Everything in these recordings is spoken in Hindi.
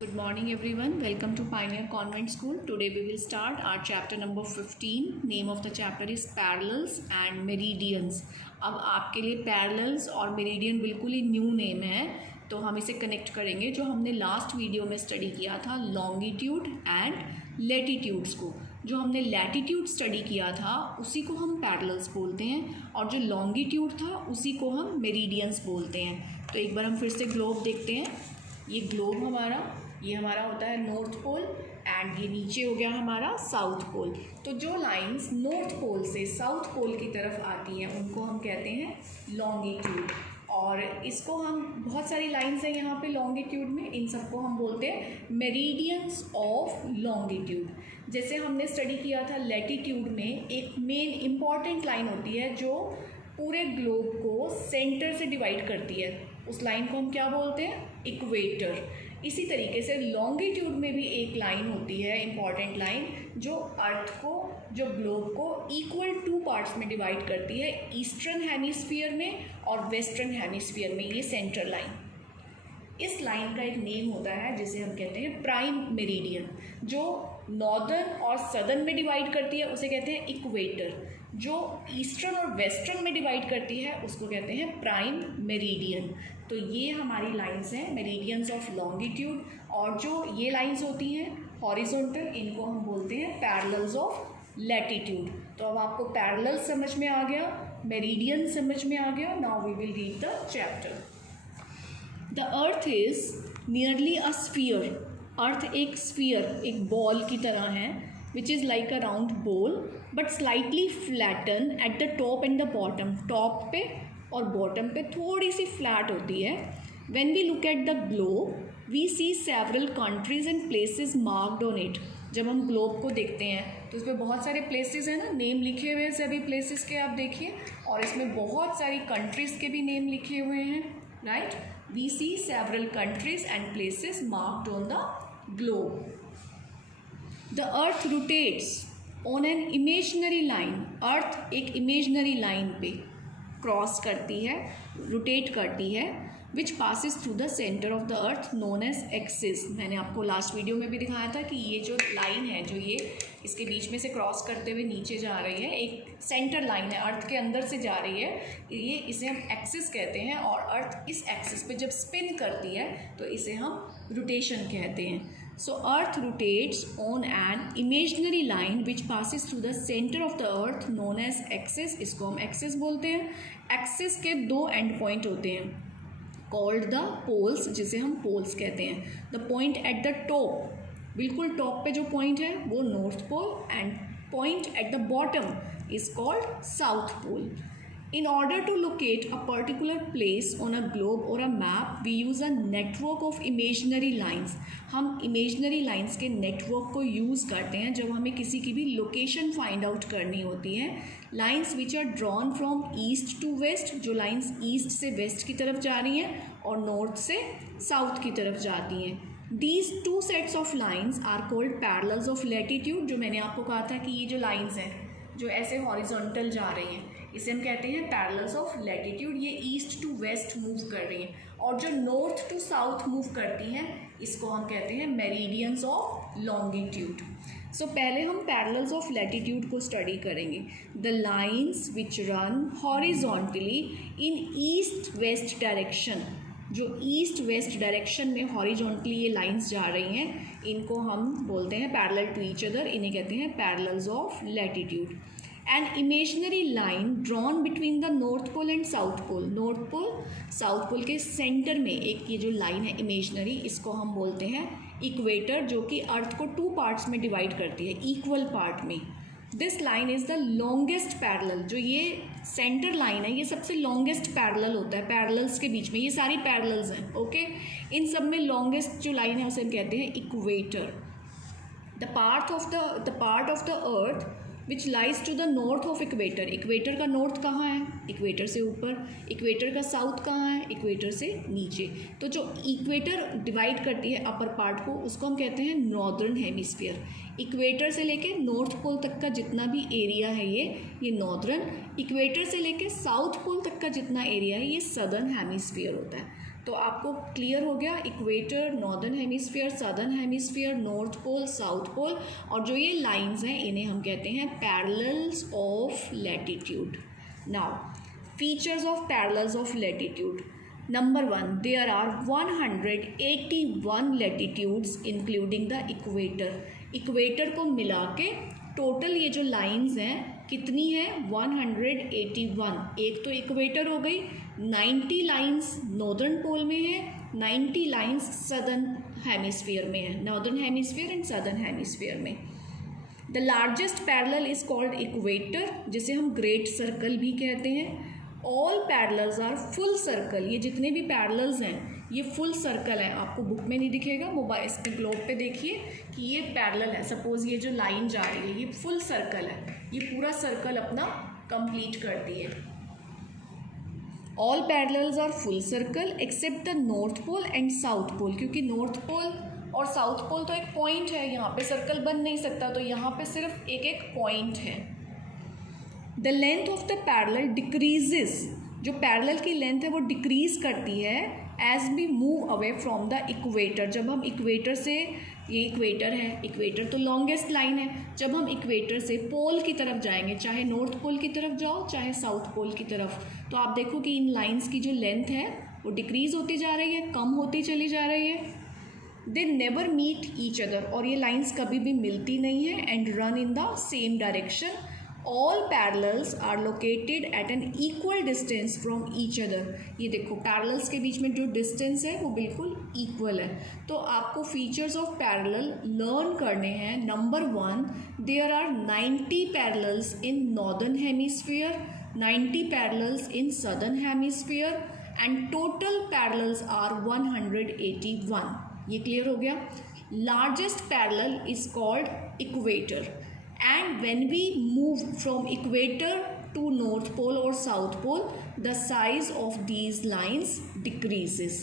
Good morning everyone. Welcome to Pioneer Convent School. Today we will start our chapter number 15. Name of the chapter is Parallels and Meridians. अब आपके लिए पैरेलल्स और मेरिडियन बिल्कुल ही न्यू नेम है, तो हम इसे कनेक्ट करेंगे जो हमने लास्ट वीडियो में स्टडी किया था लॉन्गिट्यूड एंड लेटीट्यूड्स को। जो हमने लैटीट्यूड स्टडी किया था उसी को हम पैरेलल्स बोलते हैं और जो लॉन्गिट्यूड था उसी को हम मेरिडियंस बोलते हैं। तो एक बार हम फिर से ग्लोब देखते हैं। ये ग्लोब ये हमारा होता है नॉर्थ पोल एंड ये नीचे हो गया हमारा साउथ पोल। तो जो लाइंस नॉर्थ पोल से साउथ पोल की तरफ आती हैं उनको हम कहते हैं लॉन्गिट्यूड। और इसको हम बहुत सारी लाइंस हैं यहाँ पे लॉन्गिट्यूड में, इन सबको हम बोलते हैं मेरिडियंस ऑफ लॉन्गिट्यूड। जैसे हमने स्टडी किया था लैटीट्यूड में एक मेन इम्पॉर्टेंट लाइन होती है जो पूरे ग्लोब को सेंटर से डिवाइड करती है, उस लाइन को हम क्या बोलते हैं? इक्वेटर। इसी तरीके से लॉन्गिट्यूड में भी एक लाइन होती है इम्पॉर्टेंट लाइन जो अर्थ को, जो ग्लोब को इक्वल टू पार्ट्स में डिवाइड करती है, ईस्टर्न हेमिस्फीयर में और वेस्टर्न हेमिस्फीयर में, ये सेंट्रल लाइन। इस लाइन का एक नेम होता है जिसे हम कहते हैं प्राइम मेरिडियन। जो नॉर्दर्न और सदर्न में डिवाइड करती है उसे कहते हैं इक्वेटर। जो ईस्टर्न और वेस्टर्न में डिवाइड करती है उसको कहते हैं प्राइम मेरिडियन। तो ये हमारी लाइंस हैं मेरिडियंस ऑफ लॉन्गिट्यूड। और जो ये लाइंस होती हैं हॉरिजॉन्टल, इनको हम बोलते हैं पैरेलल्स ऑफ लैटीट्यूड। तो अब आपको पैरेलल समझ में आ गया, मेरिडियन समझ में आ गया। Now we will read the chapter. The earth is nearly a sphere. Earth एक स्फीयर, एक बॉल की तरह है, which is like a round ball but slightly flatten at the top and the bottom. Top पे और बॉटम पे थोड़ी सी फ्लैट होती है। When we look at the globe we see several countries and places marked on it. जब हम ग्लोब को देखते हैं तो इसमें बहुत सारे प्लेसेस हैं ना, नेम लिखे हुए हैं सभी प्लेसेस के, आप देखिए। और इसमें बहुत सारी कंट्रीज़ के भी नेम लिखे हुए हैं, right. We see several countries and places marked on the globe. The earth rotates on an imaginary line. Earth एक इमेजनरी लाइन पे क्रॉस करती है, रोटेट करती है, which passes through the centre of the earth known as axis. मैंने आपको लास्ट वीडियो में भी दिखाया था कि ये जो लाइन है, जो ये इसके बीच में से क्रॉस करते हुए नीचे जा रही है, एक सेंटर लाइन है, अर्थ के अंदर से जा रही है, ये इसे हम एक्सिस कहते हैं। और अर्थ इस एक्सिस पे जब स्पिन करती है तो इसे हम रोटेशन कहते हैं। So earth rotates on an imaginary line which passes through the center of the earth known as axis। इसको हम axis बोलते हैं। axis के दो एंड पॉइंट होते हैं called the poles, जिसे हम poles कहते हैं। the point at the top, बिल्कुल टॉप पे जो पॉइंट है वो north pole and point at the bottom is called south pole। In order to locate a particular place on a globe or a map, we use a network of imaginary lines। हम imaginary lines के network को use करते हैं जब हमें किसी की भी location find out करनी होती है। Lines which are drawn from east to west, जो lines east से west की तरफ जा रही हैं और north से south की तरफ जाती हैं। These two sets of lines are called parallels of latitude। जो मैंने आपको कहा था कि ये जो lines हैं जो ऐसे हॉरिजॉन्टल जा रही हैं इसे हम कहते हैं पैरेलल्स ऑफ लैटीट्यूड। ये ईस्ट टू वेस्ट मूव कर रही हैं। और जो नॉर्थ टू साउथ मूव करती हैं इसको हम कहते हैं मेरिडियंस ऑफ लॉन्गिट्यूड। सो पहले हम पैरेलल्स ऑफ लैटीट्यूड को स्टडी करेंगे। The lines which run horizontally in east west direction. जो ईस्ट वेस्ट डायरेक्शन में हॉरिजॉन्टली ये लाइंस जा रही हैं इनको हम बोलते हैं पैरेलल टू ईच अदर, इन्हें कहते हैं parallels of latitude. An imaginary line drawn between the north pole and south pole. North pole south pole के सेंटर में एक ये जो लाइन है इमेजनरी, इसको हम बोलते हैं इक्वेटर, जो कि अर्थ को टू पार्ट्स में डिवाइड करती है, इक्वल पार्ट में। This line is the longest parallel. जो ये सेंटर लाइन है ये सबसे लॉन्गेस्ट पैरेलल होता है पैरेलल्स के बीच में। ये सारी पैरेलल्स हैं, ओके। इन सब में लॉन्गेस्ट जो लाइन है उसे हम कहते हैं equator. The part of the earth which lies to the north of equator. Equator का नॉर्थ कहाँ है? इक्वेटर से ऊपर। इक्वेटर का साउथ कहाँ है? इक्वेटर से नीचे। तो जो इक्वेटर डिवाइड करती है अपर पार्ट को उसको हम कहते हैं नॉर्दर्न हेमिस्फीयर। इक्वेटर से लेके नॉर्थ पोल तक का जितना भी एरिया है ये नॉर्दर्न। इक्वेटर से लेके साउथ पोल तक का जितना एरिया है ये सदर्न हेमिस्फीयर होता है। तो आपको क्लियर हो गया, equator, northern hemisphere, southern hemisphere, north pole, south pole, और जो ये लाइंस हैं इन्हें हम कहते हैं parallels of latitude. Now features of parallels of latitude. Number 1, there are 181 latitudes including the equator. Equator को मिला के टोटल ये जो लाइंस हैं कितनी है, 181। एक तो इक्वेटर हो गई, 90 लाइंस नॉर्दर्न पोल में है, 90 लाइंस सदर्न हेमिस्फीयर में है, northern hemisphere and southern hemisphere में। The largest parallel is called equator, जिसे हम ग्रेट सर्कल भी कहते हैं। All parallels are full circle, ये जितने भी पैरेलल्स हैं ये फुल सर्कल है। आपको बुक में नहीं दिखेगा, मोबाइल इसके ग्लोब पे देखिए कि ये पैरेलल है। सपोज ये जो लाइन जा रही है ये फुल सर्कल है, ये पूरा सर्कल अपना कंप्लीट करती है। All parallels are full circle except the north pole and south pole, क्योंकि नॉर्थ पोल और साउथ पोल तो एक पॉइंट है, यहाँ पे सर्कल बन नहीं सकता, तो यहाँ पे सिर्फ एक एक पॉइंट है। The length of the parallel decreases, जो पैरेलल की लेंथ है वो डिक्रीज करती है as we move away from the equator. जब हम इक्वेटर से, ये इक्वेटर है, इक्वेटर तो लॉन्गेस्ट लाइन है, जब हम इक्वेटर से पोल की तरफ जाएंगे, चाहे नॉर्थ पोल की तरफ जाओ चाहे साउथ पोल की तरफ, तो आप देखो कि इन लाइंस की जो लेंथ है वो डिक्रीज होती जा रही है, कम होती चली जा रही है। They never meet each other, और ये लाइंस कभी भी मिलती नहीं है, and run in the same direction. All parallels are located at an equal distance from each other. ये देखो पैरेलल्स के बीच में जो डिस्टेंस है वो बिल्कुल इक्वल है। तो आपको फीचर्स ऑफ पैरेलल लर्न करने हैं। Number 1, there are 90 parallels in northern hemisphere, 90 parallels in southern hemisphere, and total parallels are 181। ये क्लियर हो गया। Largest parallel is called equator, and when we move from equator to north pole or south pole, the size of these lines decreases,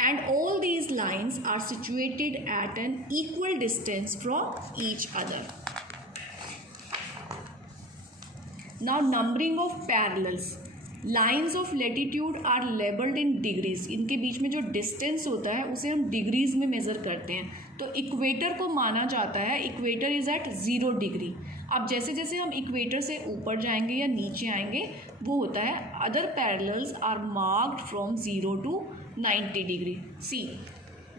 and all these lines are situated at an equal distance from each other. Now numbering of parallels. Lines of latitude are labelled in degrees, इनके बीच में जो डिस्टेंस होता है उसे हम डिग्रीज में मेज़र करते हैं। तो इक्वेटर को माना जाता है, इक्वेटर इज़ एट 0 डिग्री। अब जैसे जैसे हम इक्वेटर से ऊपर जाएंगे या नीचे आएंगे वो होता है other parallels are marked from 0 to 90 degree. See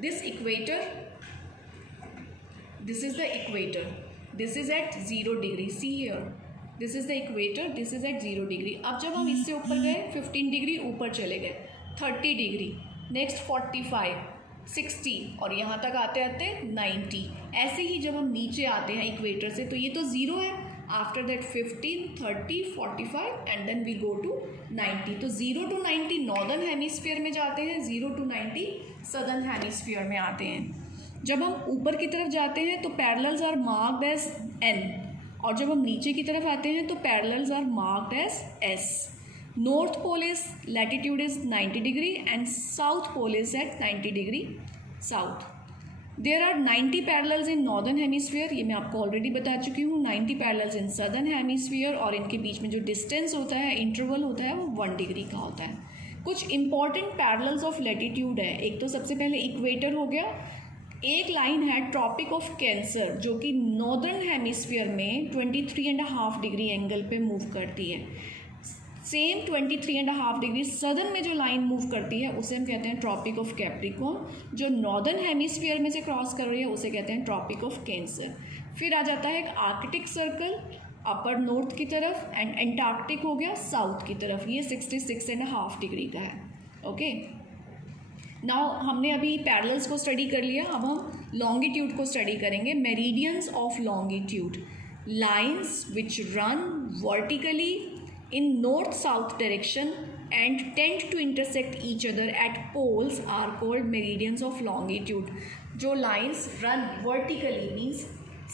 this equator, this is the equator, this is at 0 degree. See here, this is the equator, this is at 0 degree. अब जब हम इससे ऊपर गए 15 डिग्री ऊपर चले गए, 30 डिग्री, नेक्स्ट 45, 60, और यहाँ तक आते आते 90। ऐसे ही जब हम नीचे आते हैं इक्वेटर से तो ये तो 0 है, after that 15, 30, 45 and then we go to 90। तो 0 to 90 नॉर्दर्न हेमिस्फीयर में जाते हैं, 0 to 90 सदर्न हेमिस्फीयर में आते हैं। जब हम ऊपर की तरफ जाते हैं तो parallels are marked as N, और जब हम नीचे की तरफ आते हैं तो parallels are marked as S। North pole is latitude is 90 degree and south pole is at 90 degree south. There are 90 parallels in northern hemisphere, ये मैं आपको ऑलरेडी बता चुकी हूँ। 90 पैरेलल्स इन सदर्न हेमिस्फीयर, और इनके बीच में जो डिस्टेंस होता है, इंटरवल होता है, वो 1 डिग्री का होता है। कुछ इंपॉर्टेंट पैरेलल्स ऑफ लैटिट्यूड है। एक तो सबसे पहले इक्वेटर हो गया, एक लाइन है ट्रॉपिक ऑफ कैंसर जो कि नॉर्दर्न हेमिस्फीयर में 23.5 डिग्री एंगल पे मूव करती है। सेम 23.5 डिग्री सदर्न में जो लाइन मूव करती है उसे हम कहते हैं ट्रॉपिक ऑफ कैप्रिकॉर्न। जो नॉर्दर्न हेमिस्फीयर में से क्रॉस कर रही है उसे कहते हैं ट्रॉपिक ऑफ कैंसर। फिर आ जाता है एक आर्कटिक सर्कल अपर नॉर्थ की तरफ, एंड एंटार्क्टिक हो गया साउथ की तरफ, ये 66.5 डिग्री का है। ओके, नाउ हमने अभी पैरेलल्स को स्टडी कर लिया, अब हम लॉन्गिट्यूड को स्टडी करेंगे। Meridians of longitude, lines which run vertically in north-south direction and tend to intersect each other at poles are called meridians of longitude. जो lines run vertically means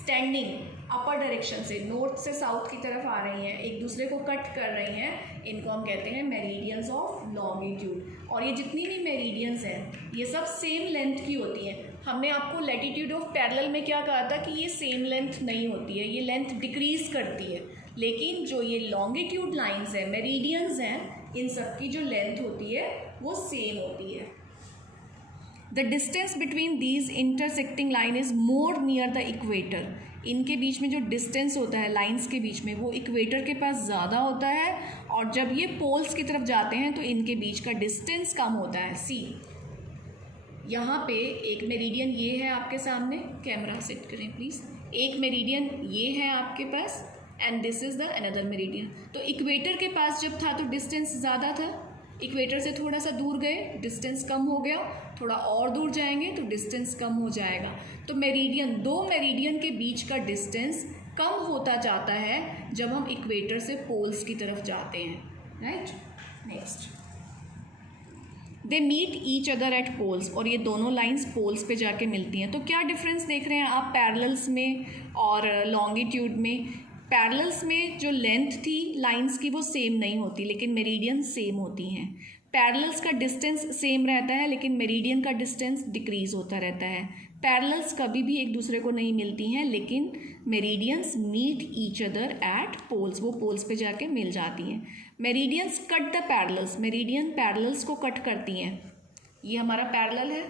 standing upper direction से, नॉर्थ से साउथ की तरफ आ रही हैं, एक दूसरे को कट कर रही हैं, इनको हम कहते हैं मेरिडियंस ऑफ लॉन्गिट्यूड। और ये जितनी भी मेरिडियंस हैं ये सब सेम लेंथ की होती हैं। हमने आपको लैटिट्यूड ऑफ पैरेलल में क्या कहा था कि ये सेम लेंथ नहीं होती है, ये लेंथ डिक्रीज करती है, लेकिन जो ये लॉन्गिट्यूड लाइंस हैं, मेरिडियंस हैं, इन सब की जो लेंथ होती है वो सेम होती है। The distance between these intersecting line is more near the equator. इनके बीच में जो डिस्टेंस होता है लाइंस के बीच में वो इक्वेटर के पास ज़्यादा होता है, और जब ये पोल्स की तरफ जाते हैं तो इनके बीच का डिस्टेंस कम होता है। सी यहाँ पे एक मेरिडियन ये है आपके सामने, कैमरा सेट करें प्लीज़। एक मेरिडियन ये है आपके पास and this is the another meridian. तो इक्वेटर के पास जब था तो डिस्टेंस ज़्यादा था, इक्वेटर से थोड़ा सा दूर गए डिस्टेंस कम हो गया, थोड़ा और दूर जाएंगे तो डिस्टेंस कम हो जाएगा। तो मेरिडियन, दो मेरिडियन के बीच का डिस्टेंस कम होता जाता है जब हम इक्वेटर से पोल्स की तरफ जाते हैं, right. Next, they meet each other at poles, और ये दोनों लाइंस पोल्स पे जाके मिलती हैं। तो क्या डिफरेंस देख रहे हैं आप पैरेलल्स में और लॉन्गिट्यूड में? पैरेलल्स में जो लेंथ थी लाइंस की वो सेम नहीं होती, लेकिन मेरिडियन सेम होती हैं। पैरेलल्स का डिस्टेंस सेम रहता है लेकिन मेरिडियन का डिस्टेंस डिक्रीज होता रहता है। पैरेलल्स कभी भी एक दूसरे को नहीं मिलती हैं, लेकिन meridians meet each other at poles, वो पोल्स पे जाके मिल जाती हैं। Meridians cut the parallels, meridian parallels को कट करती हैं। ये हमारा पैरेलल है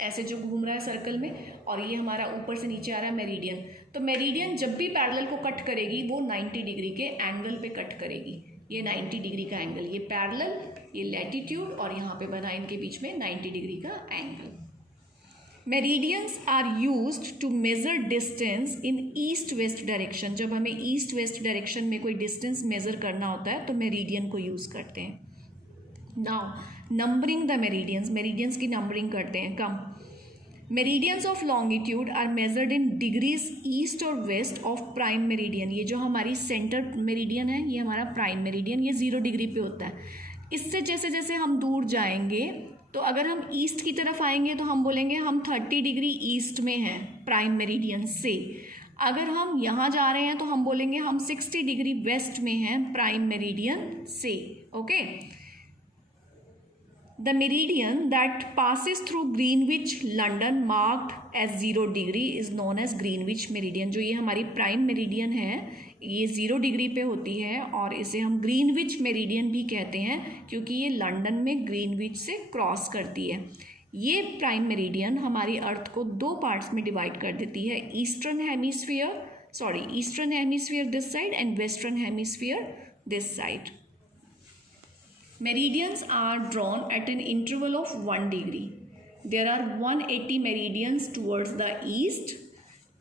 ऐसे जो घूम रहा है सर्कल में, और ये हमारा ऊपर से नीचे आ रहा है मेरिडियन। तो मेरिडियन जब भी पैरेलल को कट करेगी वो 90 डिग्री के एंगल पे कट करेगी। ये 90 डिग्री का एंगल, ये पैरेलल, ये लैटिट्यूड, और यहाँ पे बना इनके बीच में 90 डिग्री का angle. Meridians are used to measure distance in east west direction. जब हमें ईस्ट वेस्ट डायरेक्शन में कोई डिस्टेंस मेजर करना होता है तो मेरिडियन को यूज़ करते हैं। Now numbering the meridians, meridians की नंबरिंग करते हैं। Come meridians of longitude are measured in degrees east और वेस्ट ऑफ प्राइम मेरिडियन। ये जो हमारी सेंटर मेरिडियन है ये हमारा प्राइम मेरिडियन, ये 0 डिग्री पे होता है। इससे जैसे जैसे हम दूर जाएंगे तो अगर हम ईस्ट की तरफ आएंगे तो हम बोलेंगे हम 30 डिग्री ईस्ट में हैं प्राइम मेरिडियन से। अगर हम यहाँ जा रहे हैं तो हम बोलेंगे हम 60 डिग्री वेस्ट में हैं प्राइम मेरिडियन से। Okay, the meridian that passes through Greenwich London marked as 0 degree is known as Greenwich meridian. जो ये हमारी प्राइम मेरिडियन है ये 0 डिग्री पे होती है और इसे हम ग्रीनविच मेरिडियन भी कहते हैं क्योंकि ये लंदन में ग्रीनविच से क्रॉस करती है। ये प्राइम मेरिडियन हमारी अर्थ को 2 पार्ट्स में डिवाइड कर देती है, eastern hemisphere this side and western hemisphere this side. Meridians are drawn at an interval of 1 degree. There are 180 meridians towards the east.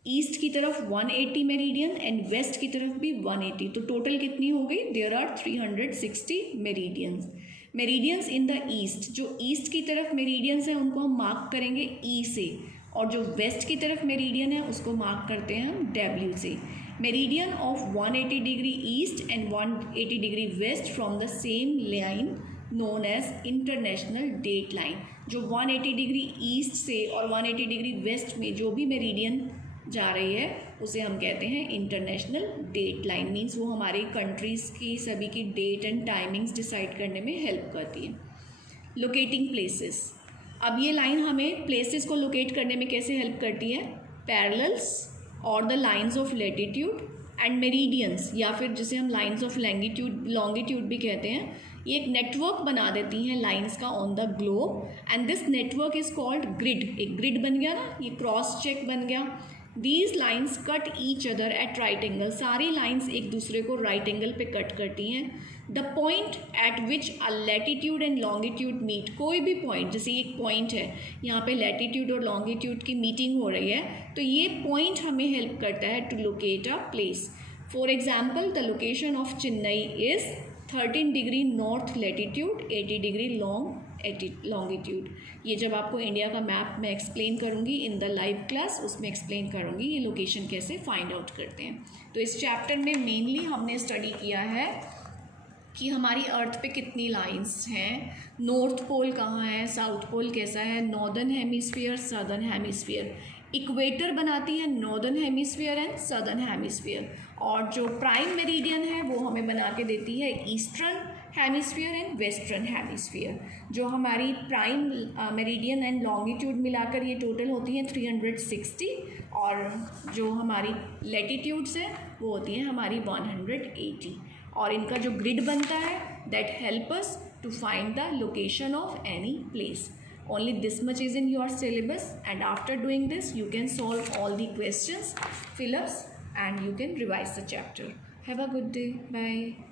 East की तरफ 180 मेरिडियन एंड वेस्ट की तरफ भी 180, तो टोटल कितनी हो गई? There are 360 meridians. Meridians in the east, जो ईस्ट की तरफ मेरिडियंस हैं उनको हम मार्क करेंगे ई से, और जो वेस्ट की तरफ मेरिडियन है उसको मार्क करते हैं हम डब्ल्यू से। Meridian of 180 degree east and 180 degree west from the same line known as international date line. जो 180 डिग्री ईस्ट से और 180 डिग्री वेस्ट में जो भी मेरिडियन जा रही है उसे हम कहते हैं इंटरनेशनल डेट लाइन। मीन्स वो हमारी कंट्रीज़ की सभी की डेट एंड टाइमिंग्स डिसाइड करने में हेल्प करती है। लोकेटिंग प्लेसेस, अब ये लाइन हमें प्लेसेस को लोकेट करने में कैसे हेल्प करती है? पैरेलल्स और the lines of latitude and meridians, या फिर जिसे हम लाइंस ऑफ लॉन्गिट्यूड भी कहते हैं, ये एक नेटवर्क बना देती हैं लाइंस का on the globe and this network is called grid. एक ग्रिड बन गया ना, ये क्रॉस चेक बन गया। These lines cut each other at right angle, सारी लाइन्स एक दूसरे को राइट एंगल पे कट करती हैं। The point at which a latitude and longitude meet, कोई भी पॉइंट, जैसे एक पॉइंट है यहाँ पे लैटिट्यूड और लॉन्गिट्यूड की मीटिंग हो रही है, तो ये पॉइंट हमें हेल्प करता है to locate a place. For example the location of Chennai is 13 degree north latitude, 80 degree longitude. ये जब आपको इंडिया का मैप मैं एक्सप्लेन करूँगी इन द लाइव क्लास, उसमें एक्सप्लेन करूँगी ये लोकेशन कैसे फाइंड आउट करते हैं। तो इस चैप्टर में मेनली हमने स्टडी किया है कि हमारी अर्थ पे कितनी लाइंस हैं, नॉर्थ पोल कहाँ है, साउथ पोल कैसा है, northern hemisphere, southern hemisphere. Equator बनाती है northern hemisphere and southern hemisphere, और जो प्राइम मेरिडियन है वो हमें बना के देती है eastern hemisphere and western hemisphere. जो हमारी प्राइम मेरिडियन एंड लॉन्गिट्यूड मिलाकर ये टोटल होती हैं 360, और जो हमारी लैटिट्यूड्स हैं वो होती हैं हमारी 180, और इनका जो ग्रिड बनता है that help us to find the location of any place. only this much is in your syllabus, and after doing this you can solve all the questions, fill ups, and you can revise the chapter. Have a good day. Bye.